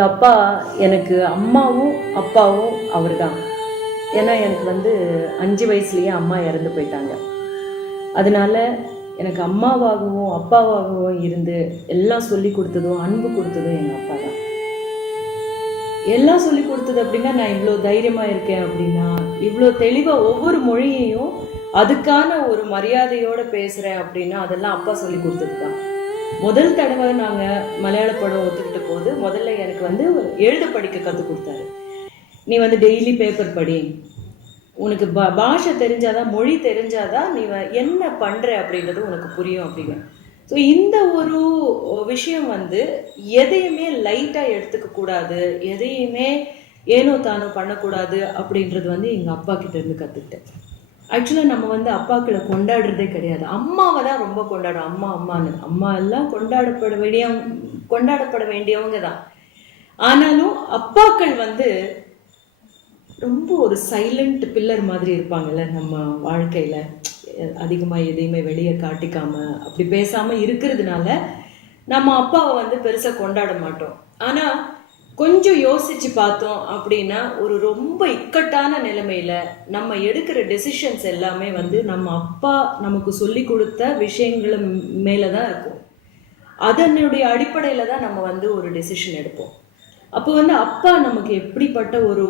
எங்கள் அப்பா எனக்கு அம்மாவும் அப்பாவும் அவர் தான். ஏன்னா எனக்கு 5 வயசுலேயே அம்மா இறந்து போயிட்டாங்க. அதனால எனக்கு அம்மாவாகவும் அப்பாவாகவும் இருந்து எல்லாம் சொல்லி கொடுத்ததும் அன்பு கொடுத்ததும் எங்கள் அப்பா தான். எல்லாம் சொல்லி கொடுத்தது அப்படின்னா, நான் இவ்வளோ தைரியமாக இருக்கேன் அப்படின்னா, இவ்வளோ தெளிவாக ஒவ்வொரு மொழியையும் அதுக்கான ஒரு மரியாதையோடு பேசுகிறேன் அப்படின்னா, அதெல்லாம் அப்பா சொல்லி கொடுத்தது தான். முதல் தடவை நாங்கள் மலையாள படம் ஒத்துக்கிட்ட போது முதல்ல எனக்கு எழுத படிக்க கற்றுக் கொடுத்தாரு. நீ டெய்லி பேப்பர் படி, உனக்கு பாஷை தெரிஞ்சாதான், மொழி தெரிஞ்சாதான் நீ என்ன பண்ணுற அப்படின்றது உனக்கு புரியும் அப்படின்னு. ஸோ இந்த ஒரு விஷயம் எதையுமே லைட்டாக எடுத்துக்க கூடாது, எதையுமே ஏனோ தானோ பண்ணக்கூடாது அப்படின்றது எங்கள் அப்பா கிட்ட இருந்து கற்றுக்கிட்டேன். ஆக்சுவலாக நம்ம அப்பாக்களை கொண்டாடுறதே கிடையாது, அம்மாவை தான் ரொம்ப கொண்டாடும். அம்மா அம்மான்னு அம்மா எல்லாம் கொண்டாடப்பட வேண்டியவங்க தான். ஆனாலும் அப்பாக்கள் ரொம்ப ஒரு சைலண்ட் பில்லர் மாதிரி இருப்பாங்கல்ல நம்ம வாழ்க்கையில. அதிகமாக எதையுமே வெளியே காட்டிக்காம அப்படி பேசாம இருக்கிறதுனால நம்ம அப்பாவை பெருசாக கொண்டாட மாட்டோம். ஆனால் கொஞ்சம் யோசிச்சு பார்த்தோம் அப்படின்னா, ஒரு ரொம்ப இக்கட்டான நிலைமையில நம்ம எடுக்கிற டெசிஷன்ஸ் எல்லாமே நம்ம அப்பா நமக்கு சொல்லி கொடுத்த விஷயங்கள மேலதான் இருக்கும். அதனுடைய அடிப்படையில தான் நம்ம ஒரு டெசிஷன் எடுப்போம். அப்போ அப்பா நமக்கு எப்படிப்பட்ட ஒரு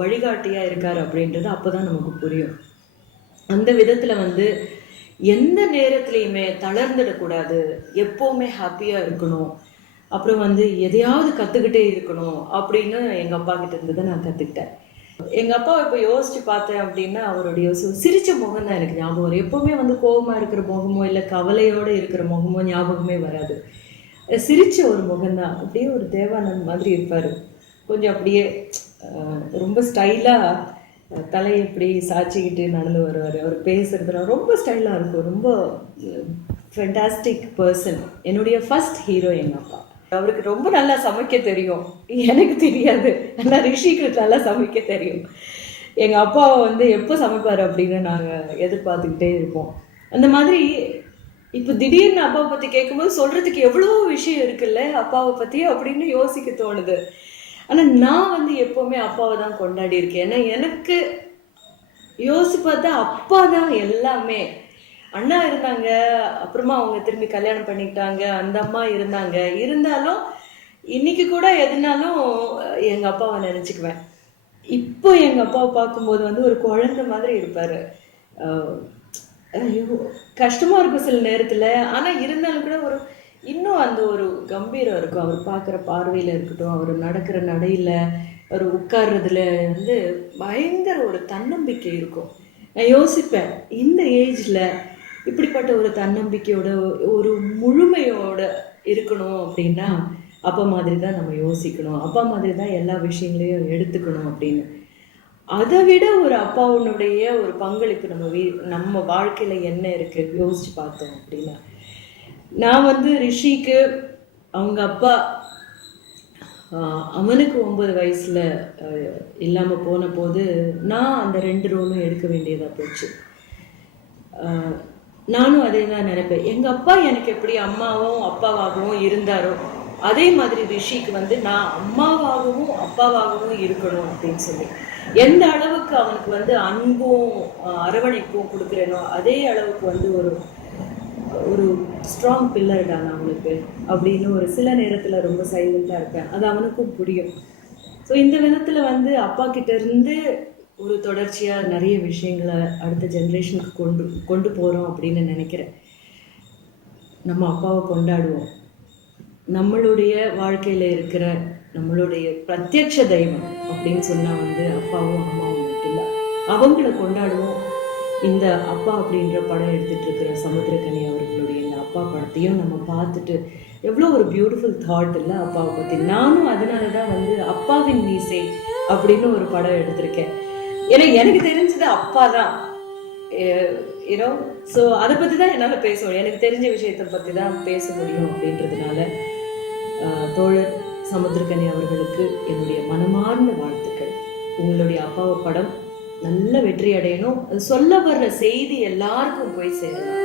வழிகாட்டியா இருக்காரு அப்படின்றது அப்போதான் நமக்கு புரியும். அந்த விதத்துல எந்த நேரத்துலையுமே தளர்ந்துடக்கூடாது, எப்பவுமே ஹாப்பியா இருக்கணும், அப்புறம் எதையாவது கற்றுக்கிட்டே இருக்கணும் அப்படின்னு எங்கள் அப்பா கிட்ட இருந்ததை நான் கற்றுக்கிட்டேன். எங்கள் அப்பா இப்போ யோசிச்சு பார்த்தேன் அப்படின்னா, அவருடைய சிரிச்ச முகம் தான் எனக்கு ஞாபகம் வரும். எப்போவுமே கோபமாக இருக்கிற முகமோ இல்லை கவலையோடு இருக்கிற முகமோ ஞாபகமே வராது. சிரிச்ச ஒரு முகம்தான். அப்படியே ஒரு தேவானந்த் மாதிரி இருப்பார். கொஞ்சம் அப்படியே ரொம்ப ஸ்டைலாக தலையை இப்படி சாய்ச்சிக்கிட்டு நடந்து வருவார். அவர் பேசுறதுனா ரொம்ப ஸ்டைலாக இருக்கும். ரொம்ப ஃபென்டாஸ்டிக் பர்சன். என்னுடைய ஃபர்ஸ்ட் ஹீரோ எங்கள் அப்பா. அவருக்கு ரொம்ப நல்லா சமைக்க தெரியும், எனக்கு தெரியாது. நல்லா ரிஷிக்கு நல்லா சமைக்க தெரியும். எங்கள் அப்பாவை எப்போ சமைப்பார் அப்படின்னு நாங்கள் எதிர்பார்த்துக்கிட்டே இருப்போம். அந்த மாதிரி இப்போ திடீர்னு அப்பாவை பற்றி கேட்கும்போது சொல்கிறதுக்கு எவ்வளோ விஷயம் இருக்குல்ல அப்பாவை பற்றி அப்படின்னு யோசிக்க தோணுது. ஆனால் நான் எப்போவுமே அப்பாவை தான் கொண்டாடி இருக்கேன். ஏன்னா எனக்கு யோசிச்சு பார்த்தா அப்பா தான் எல்லாமே. அண்ணா இருந்தாங்க, அப்புறமா அவங்க திரும்பி கல்யாணம் பண்ணிக்கிட்டாங்க, அந்த அம்மா இருந்தாலும் இன்னைக்கு கூட எதுனாலும் எங்கள் அப்பாவை நினச்சிக்குவேன். இப்போ எங்கள் அப்பாவை பார்க்கும்போது ஒரு குழந்தை மாதிரி இருப்பார். ஐயோ கஷ்டமாக இருக்கும் சில நேரத்தில். ஆனால் இருந்தாலும் கூட இன்னும் அந்த ஒரு கம்பீரம் இருக்கும். அவர் பார்க்குற பார்வையில் இருக்கட்டும், அவர் நடக்கிற நடையில், அவர் உட்கார்றதுல பயங்கர ஒரு தன்னம்பிக்கை இருக்கும். நான் யோசிப்பேன், இந்த ஏஜில் இப்படிப்பட்ட ஒரு தன்னம்பிக்கையோட ஒரு முழுமையோட இருக்கணும் அப்படின்னா அப்பா மாதிரி தான் நம்ம யோசிக்கணும், அப்பா மாதிரி தான் எல்லா விஷயங்களையும் எடுத்துக்கணும் அப்படின்னு. அதை விட ஒரு அப்பாவுடைய ஒரு பங்களிப்பு நம்ம வாழ்க்கையில என்ன இருக்கு யோசிச்சு பார்த்தோம் அப்படின்னா, நான் ரிஷிக்கு அவங்க அப்பா அவனுக்கு 9 வயசுல இல்லாமல் போன போது நான் அந்த 2 ரோலும் எடுக்க வேண்டியதாக போச்சு. நானும் அதே தான் நினைப்பேன். எங்கள் அப்பா எனக்கு எப்படி அம்மாவும் அப்பாவாகவும் இருந்தாரோ அதே மாதிரி ரிஷிக்கு நான் அம்மாவாகவும் அப்பாவாகவும் இருக்கணும் அப்படின்னு சொல்லி, எந்த அளவுக்கு அவனுக்கு அன்பும் அரவணைப்பும் கொடுக்குறேனோ அதே அளவுக்கு ஒரு ஸ்ட்ராங் பில்லர் தான் அவனுக்கு அப்படின்னு ஒரு சில நேரத்தில் ரொம்ப சைலண்டாக இருப்பேன். அது அவனுக்கும் புரியும். ஸோ இந்த விதத்தில் அப்பா கிட்ட இருந்து ஒரு தொடர்ச்சியாக நிறைய விஷயங்களை அடுத்த ஜென்ரேஷனுக்கு கொண்டு போகிறோம் அப்படின்னு நினைக்கிறேன். நம்ம அப்பாவை கொண்டாடுவோம். நம்மளுடைய வாழ்க்கையில் இருக்கிற நம்மளுடைய பிரத்யட்ச தெய்வம் அப்படின்னு சொன்னால் அப்பாவும் அம்மாவும் மட்டும்தான். அவங்கள கொண்டாடுவோம். இந்த அப்பா அப்படின்ற படம் எடுத்துகிட்டு இருக்கிற சமுத்திரக்கனி அவர்களுடைய இந்த அப்பா படத்தையும் நம்ம பார்த்துட்டு எவ்வளோ ஒரு பியூட்டிஃபுல் தாட் இல்லை அப்பாவை பற்றி. நானும் அதனால தான் அப்பாவின் மீசை அப்படின்னு ஒரு படம் எடுத்திருக்கேன். ஏன்னா எனக்கு தெரிஞ்சது அப்பா தான், ஏன்னோ. ஸோ அதை பற்றி தான் என்னால் பேச முடியும், எனக்கு தெரிஞ்ச விஷயத்தை பற்றி தான் பேச முடியும் அப்படின்றதுனால தோழர் சமுத்திரக்கனி அவர்களுக்கு என்னுடைய மனமார்ந்த வாழ்த்துக்கள். உங்களுடைய அப்பாவை படம் நல்ல வெற்றி அடையணும். சொல்ல வர்ற செய்தி எல்லாருக்கும் போய் சேரணும்.